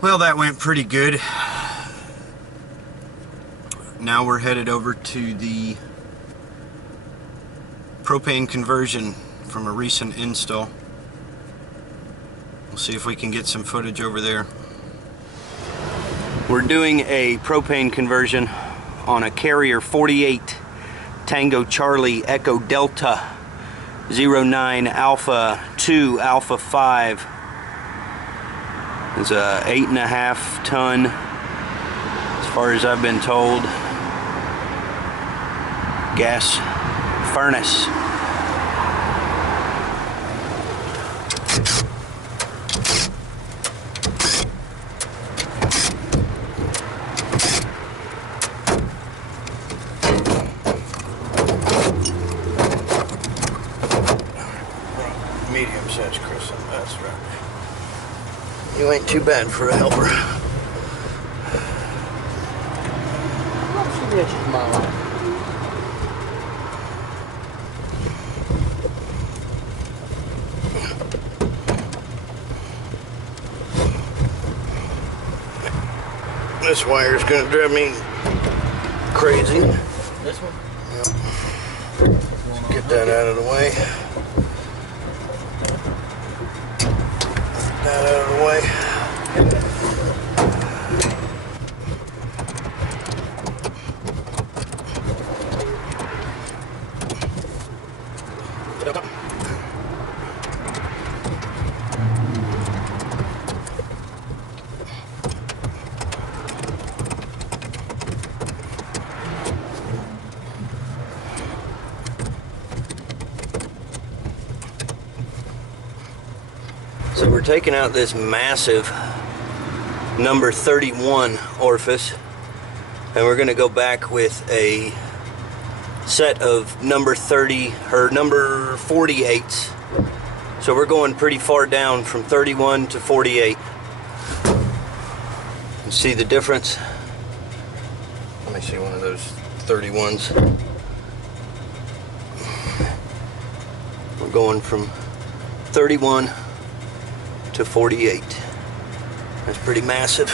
Well, that went pretty good. Now we're headed over to the propane conversion from a recent install. We'll see if we can get some footage over there. We're doing a propane conversion on a Carrier 48 Tango Charlie Echo Delta 09 Alpha 2 Alpha 5. It's a 8.5 ton, as far as I've been told, gas furnace. Medium size, Chris. That's right. You ain't too bad for a helper. She reaches my line. This wire's gonna drive me crazy. This one? Yep. Let's get that out of the way. That out of the way. So we're taking out this massive number 31 orifice, and we're going to go back with a set of number 30 or number 48s. So we're going pretty far down from 31 to 48. You see the difference? Let me see one of those 31s. We're going from 31 to 48. That's pretty massive.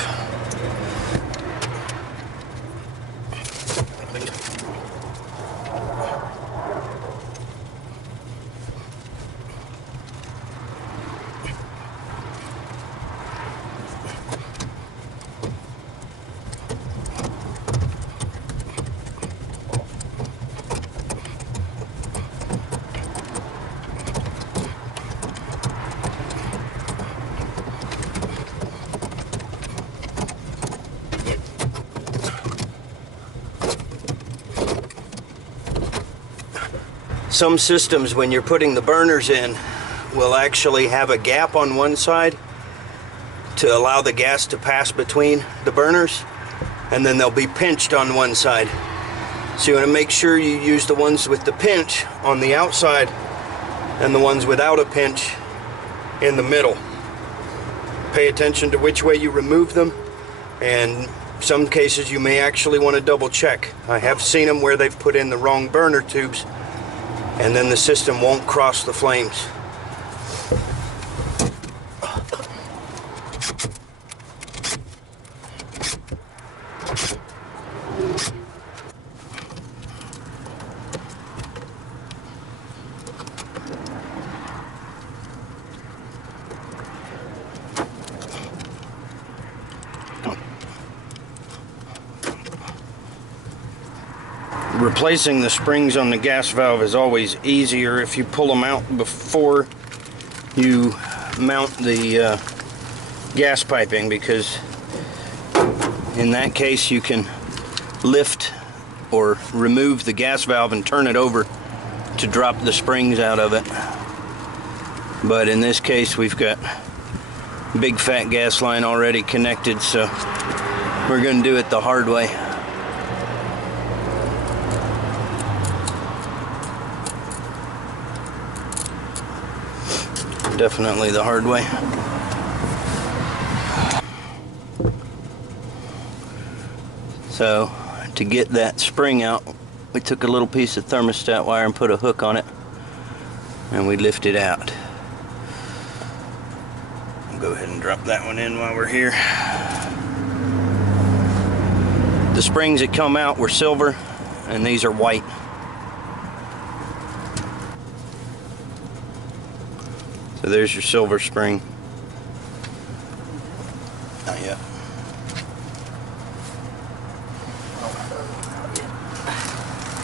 Some systems, when you're putting the burners in, will actually have a gap on one side to allow the gas to pass between the burners, and then they'll be pinched on one side. So you want to make sure you use the ones with the pinch on the outside and the ones without a pinch in the middle. Pay attention to which way you remove them, and some cases you may actually want to double check. I have seen them where they've put in the wrong burner tubes, and then the system won't cross the flames. Replacing the springs on the gas valve is always easier if you pull them out before you mount the gas piping, because in that case you can lift or remove the gas valve and turn it over to drop the springs out of it. But in this case we've got big fat gas line already connected, so we're going to do it the hard way. Definitely the hard way. So to get that spring out, we took a little piece of thermostat wire and put a hook on it, and we lift it out. I'll go ahead ahead and drop that one in while we're here. The springs that come out were silver, and these are white. So there's your silver spring. Not yet.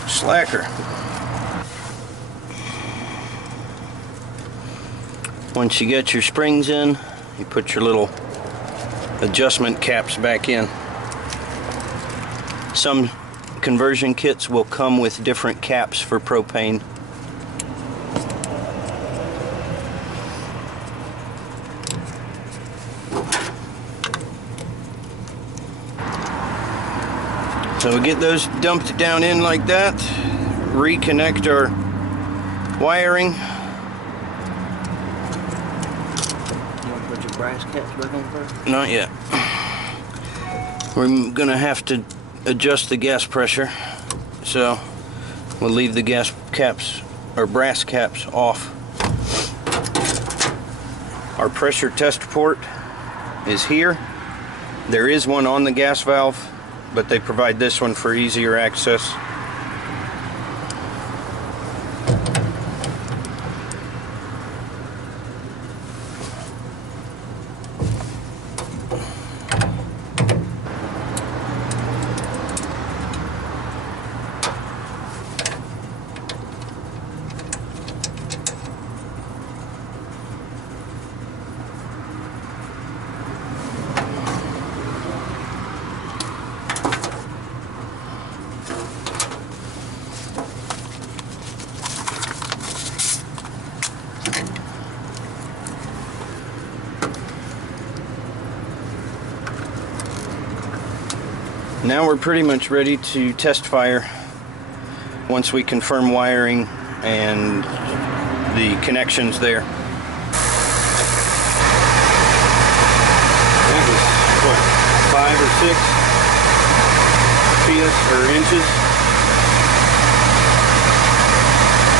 Slacker. Once you get your springs in, you put your little adjustment caps back in. Some conversion kits will come with different caps for propane. So we get those dumped down in like that, reconnect our wiring. You want to put your brass caps back on first? Not yet. We're gonna have to adjust the gas pressure, so we'll leave the gas caps or brass caps off. Our pressure test port is here. There is one on the gas valve, but they provide this one for easier access. Now we're pretty much ready to test fire once we confirm wiring and the connections there. That was, what, 5 or 6 feet or inches?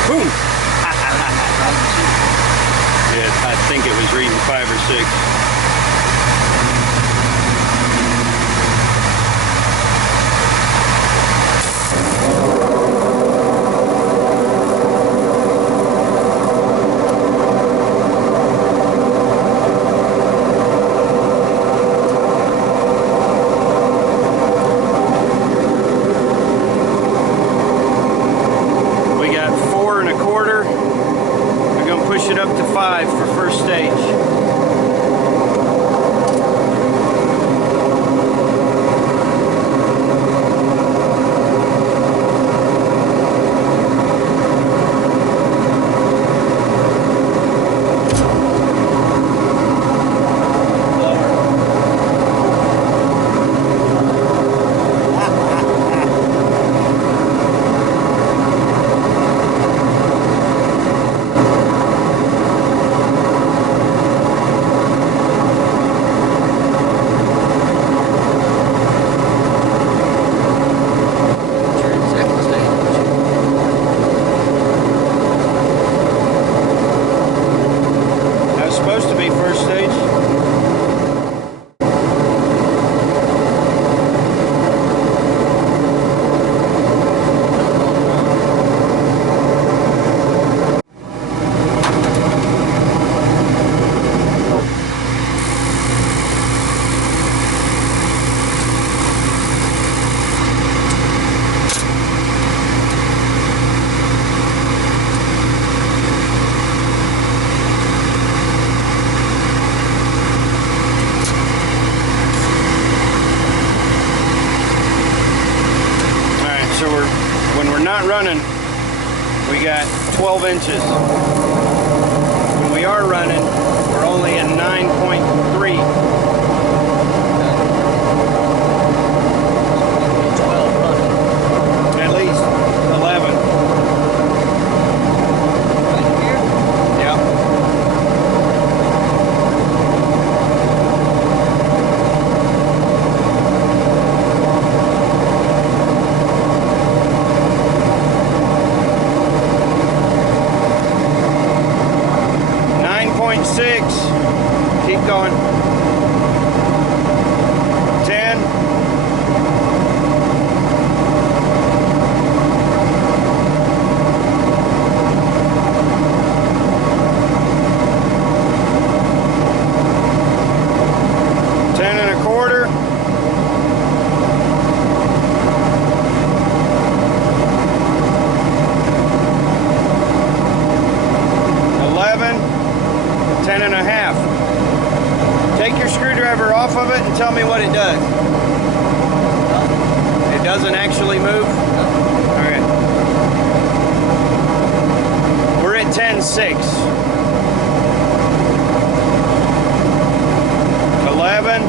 Boom! Yeah, I think it was reading 5 or 6. Up to 5 for first stage. Not running, we got 12 inches. When we are running, we're only at 9.3. 12 running. At least 11. Right here? Yep. Keep going. screwdriver off of it and tell me what it does. It doesn't actually move? Okay. We're at 10.6. 11.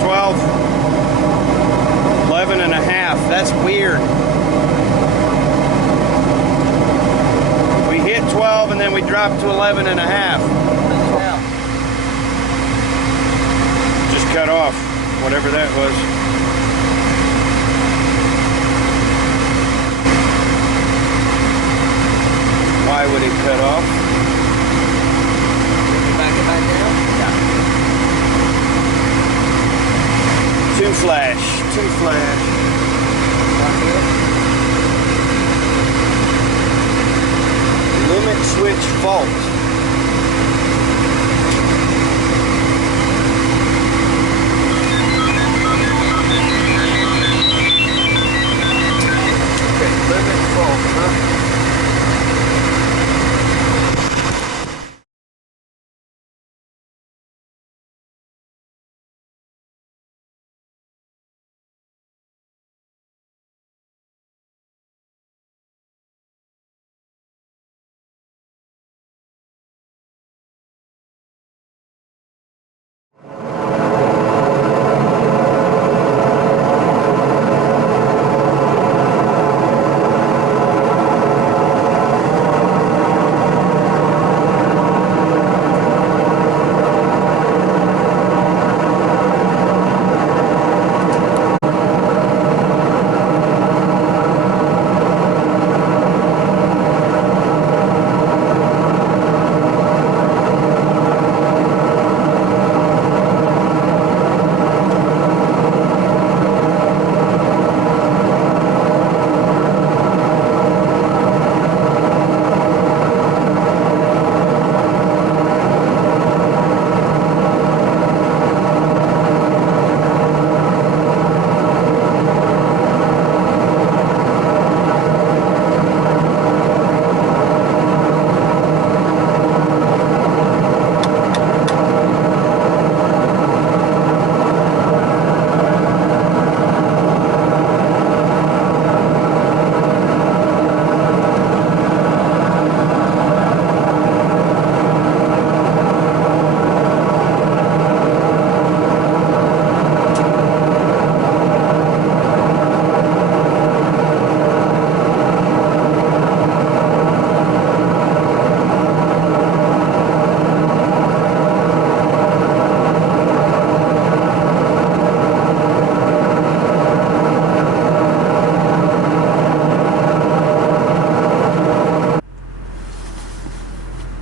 12. 11 and a half. That's weird. We hit 12 and then we dropped to 11 and a half. Just cut off, whatever that was. Why would it cut off? Back it back down? Yeah. Two flash. Limit switch fault. Okay, limit fault, huh?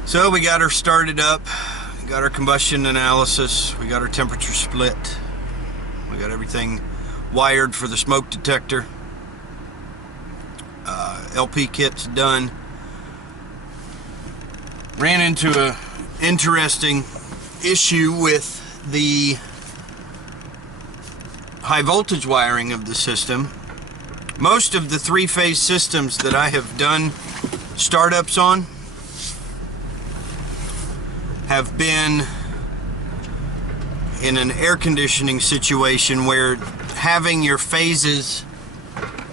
So we got her started up, got our combustion analysis, we got our temperature split, we got everything wired for the smoke detector, LP kit's done. Ran into a interesting issue with the high voltage wiring of the system. Most of the three-phase systems that I have done startups on have been in an air conditioning situation where having your phases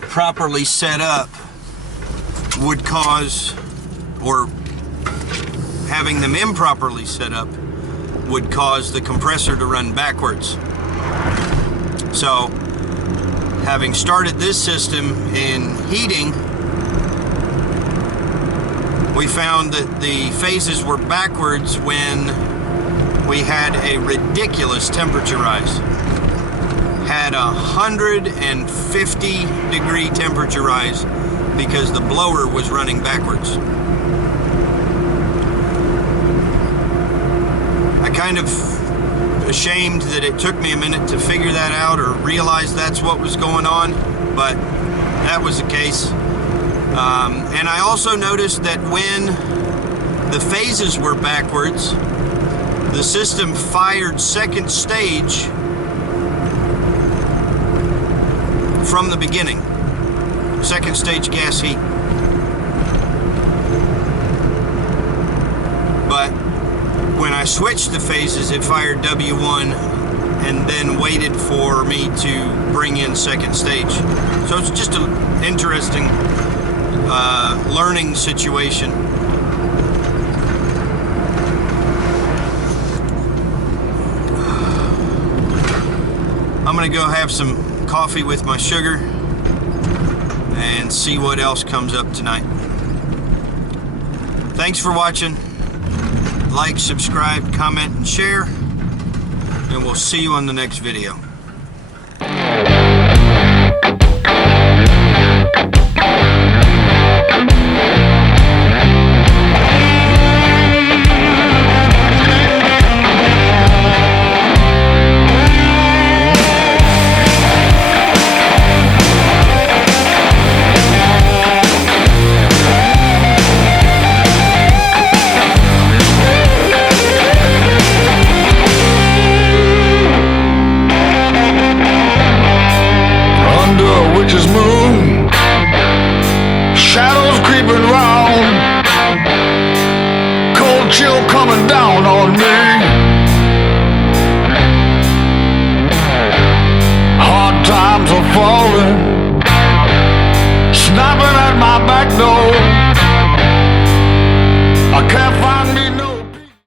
properly set up would cause, or having them improperly set up would cause the compressor to run backwards. So, having started this system in heating, we found that the phases were backwards when we had a ridiculous temperature rise. Had a 150-degree temperature rise because the blower was running backwards. I kind of ashamed that it took me a minute to figure that out or realize that's what was going on, but that was the case. And I also noticed that when the phases were backwards, the system fired second stage from the beginning. second stage gas heat. But when I switched the phases, it fired W1 and then waited for me to bring in second stage. So it's just an interesting learning situation. I'm gonna go have some coffee with my sugar and see what else comes up tonight. Thanks for watching. Like, subscribe, comment, and share, and we'll see you on the next video. Witch's moon, shadows creeping round, cold chill coming down on me.